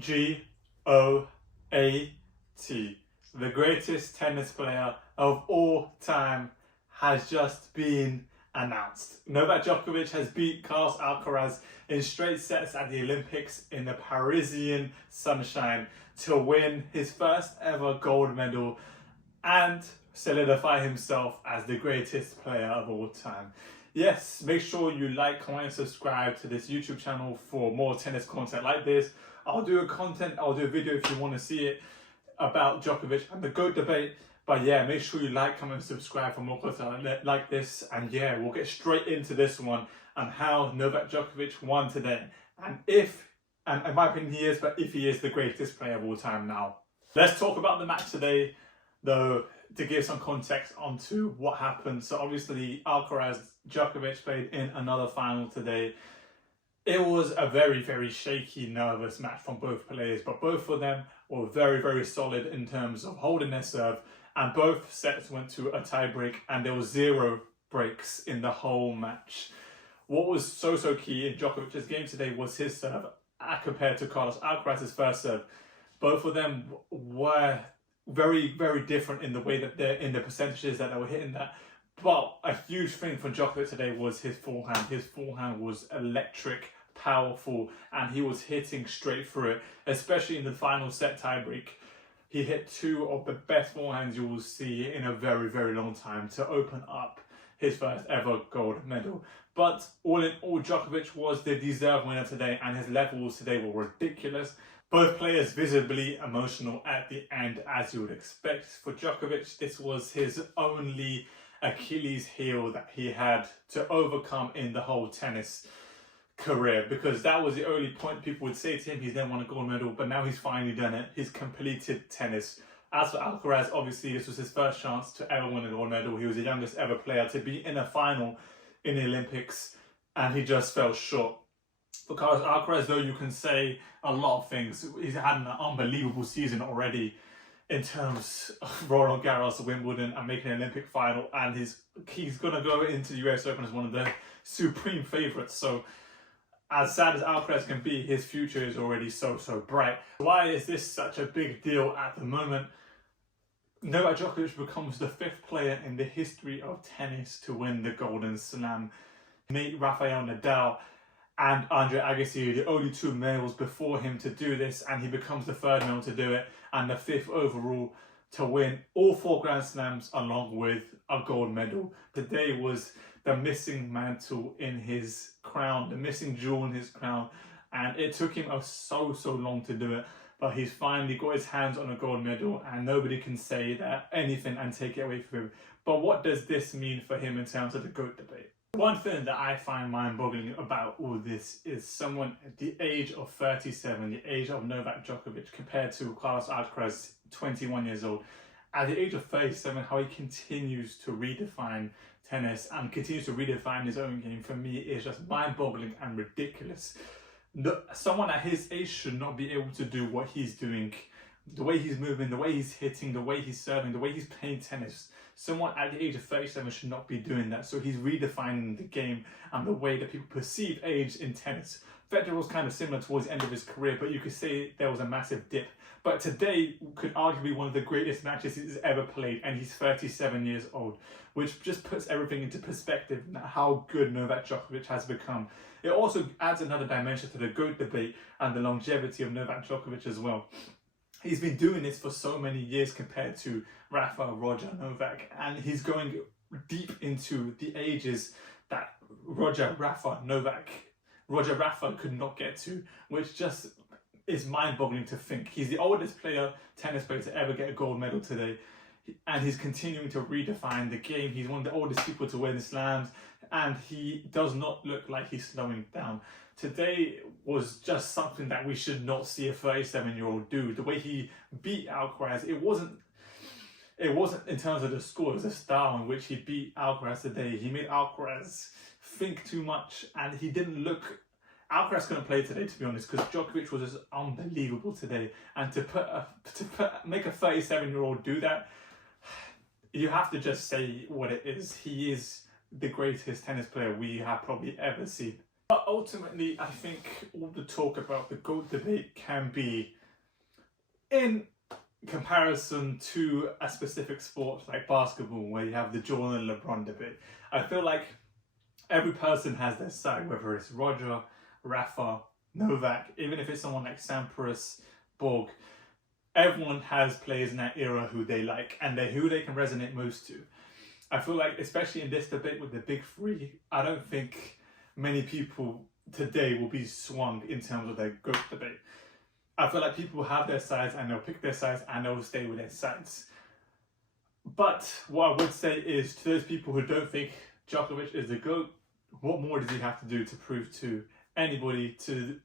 G-O-A-T. The greatest tennis player of all time has just been announced. Novak Djokovic has beat Carlos Alcaraz in straight sets at the Olympics in the Parisian sunshine to win his first ever gold medal and solidify himself as the greatest player of all time. Yes, make sure you like, comment, and subscribe to this YouTube channel for more tennis content like this. I'll do a video if you want to see it about Djokovic and the GOAT debate. But yeah, make sure you like, comment, and subscribe for more content like this. And yeah, we'll get straight into this one and how Novak Djokovic won today. And in my opinion he is, but if he is the greatest player of all time now. Let's talk about the match today, though, to give some context onto what happened. So obviously Alcaraz Djokovic played in another final today. It was a very, very shaky, nervous match from both players, but both of them were very, very solid in terms of holding their serve, and both sets went to a tie break and there was 0 breaks in the whole match. What was so key in Djokovic's game today was his serve compared to Carlos Alcaraz's first serve. Both of them were very, very different in the way that they're in the percentages that they were hitting that. But a huge thing for Djokovic today was his forehand. His forehand was electric, powerful, and he was hitting straight through it, especially in the final set tiebreak. He hit 2 of the best forehands you will see in a very, very long time to open up his first ever gold medal. But all in all, Djokovic was the deserved winner today, and his levels today were ridiculous. Both players visibly emotional at the end, as you would expect. For Djokovic, this was his only Achilles heel that he had to overcome in the whole tennis career, because that was the only point people would say to him. He's never won a gold medal, but now he's finally done it. He's completed tennis. As for Alcaraz, obviously this was his first chance to ever win a gold medal. He was the youngest ever player to be in a final in the Olympics, and he just fell short. For Carlos Alcaraz, though, you can say a lot of things. He's had an unbelievable season already in terms of Roland Garros, Wimbledon, and making an Olympic final, and he's going to go into the US Open as one of the supreme favourites. So as sad as Alcaraz can be, his future is already so bright. Why is this such a big deal at the moment? Novak Djokovic becomes the 5th player in the history of tennis to win the Golden Slam. Nate, Rafael Nadal and Andre Agassi, the only 2 males before him to do this, and he becomes the 3rd male to do it and the 5th overall to win all 4 Grand Slams along with a gold medal. Today was the missing mantle in his crown, the missing jewel in his crown, and it took him so long to do it, but he's finally got his hands on a gold medal, and nobody can say that anything and take it away from him. But what does this mean for him in terms of the GOAT debate? One thing that I find mind-boggling about all this is someone at the age of 37, the age of Novak Djokovic, compared to Carlos Alcaraz, 21 years old. At the age of 37, how he continues to redefine tennis and continues to redefine his own game, for me, is just mind-boggling and ridiculous. Someone at his age should not be able to do what he's doing. The way he's moving, the way he's hitting, the way he's serving, the way he's playing tennis. Someone at the age of 37 should not be doing that. So he's redefining the game and the way that people perceive age in tennis. Federer was kind of similar towards the end of his career, but you could say there was a massive dip. But today could arguably be one of the greatest matches he's ever played, and he's 37 years old, which just puts everything into perspective, how good Novak Djokovic has become. It also adds another dimension to the GOAT debate and the longevity of Novak Djokovic as well. He's been doing this for so many years compared to Rafa, Roger, Novak, and he's going deep into the ages that Roger, Rafa could not get to, which just is mind-boggling to think. He's the oldest tennis player to ever get a gold medal today, and he's continuing to redefine the game. He's one of the oldest people to win the slams, and he does not look like he's slowing down. Today was just something that we should not see a 37-year-old do. The way he beat Alcaraz, it wasn't in terms of the score, it was the style in which he beat Alcaraz today. He made Alcaraz think too much, and he didn't look... Alcaraz couldn't play today, to be honest, because Djokovic was just unbelievable today. And to make a 37-year-old do that, you have to just say what it is. He is the greatest tennis player we have probably ever seen. But ultimately, I think all the talk about the GOAT debate can be in comparison to a specific sport like basketball, where you have the Jordan and LeBron debate. I feel like every person has their side, whether it's Roger, Rafa, Novak, even if it's someone like Sampras, Borg. Everyone has players in that era who they like and who they can resonate most to. I feel like, especially in this debate with the big three, I don't think many people today will be swung in terms of their GOAT debate. I feel like people have their sides and they'll pick their sides and they'll stay with their sides. But what I would say is, to those people who don't think Djokovic is the GOAT, what more does he have to do to prove to anybody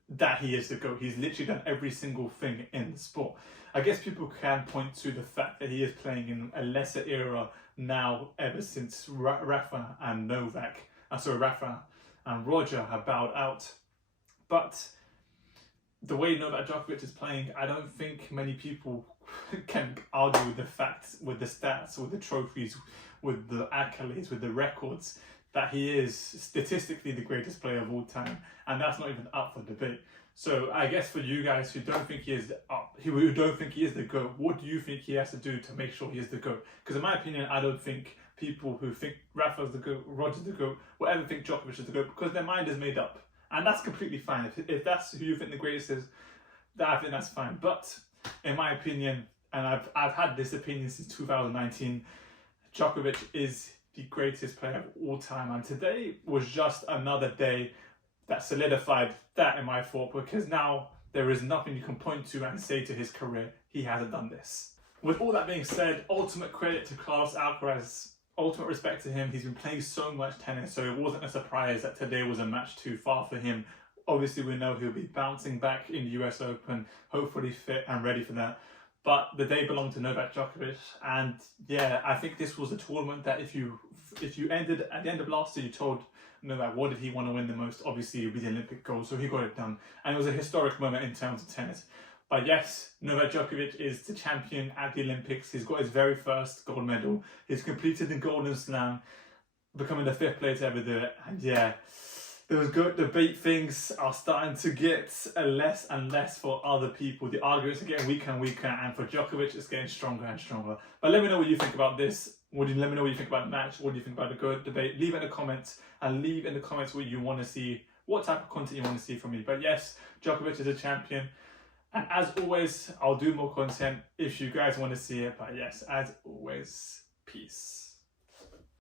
that he is the GOAT? He's literally done every single thing in the sport. I guess people can point to the fact that he is playing in a lesser era now, ever since Rafa and Roger have bowed out. But the way Novak Djokovic is playing, I don't think many people can argue with the facts, with the stats, with the trophies, with the accolades, with the records, that he is statistically the greatest player of all time, and that's not even up for debate. So I guess for you guys who don't think he is who don't think he is the GOAT, what do you think he has to do to make sure he is the GOAT? Because in my opinion, I don't think people who think Rafa's the GOAT, Roger's the GOAT, will ever think Djokovic is the GOAT, because their mind is made up. And that's completely fine. If that's who you think the greatest is, I think that's fine. But in my opinion, and I've had this opinion since 2019, Djokovic is the greatest player of all time. And today was just another day that solidified that in my thought, because now there is nothing you can point to and say to his career, he hasn't done this. With all that being said, ultimate credit to Carlos Alcaraz. Ultimate respect to him. He's been playing so much tennis, so it wasn't a surprise that today was a match too far for him. Obviously, we know he'll be bouncing back in the US Open, hopefully fit and ready for that. But the day belonged to Novak Djokovic, and yeah, I think this was a tournament that if you ended at the end of last year, you told Novak what did he want to win the most, obviously it would be the Olympic gold, so he got it done. And it was a historic moment in terms of tennis. But yes, Novak Djokovic is the champion at the Olympics. He's got his very first gold medal. He's completed the Golden Slam, becoming the 5th player to ever do it. And yeah, those GOAT debate things are starting to get less and less for other people. The arguments are getting weaker and weaker, and for Djokovic, it's getting stronger and stronger. But let me know what you think about this. Let me know what you think about the match. What do you think about the GOAT debate? Leave it in the comments, and leave in the comments what you want to see, what type of content you want to see from me. But yes, Djokovic is a champion. And as always, I'll do more content if you guys want to see it. But yes, as always, peace.